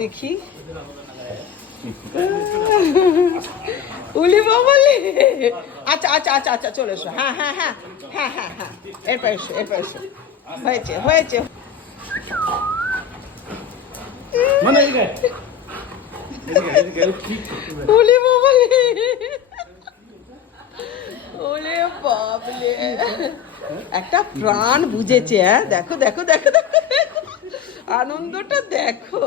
দেখি উলি বাবালি। আচ্ছা আচ্ছা আচ্ছা আচ্ছা চলে এসো। হ্যাঁ হ্যাঁ হ্যাঁ হ্যাঁ হ্যাঁ হ্যাঁ এরপর এসো এরপর এসো। হয়েছে হয়েছে। উলি বাবালি, ওরে বাবলে, একটা প্রাণ বুঝেছে। হ্যাঁ দেখো দেখো দেখো দেখো আনন্দটা দেখো।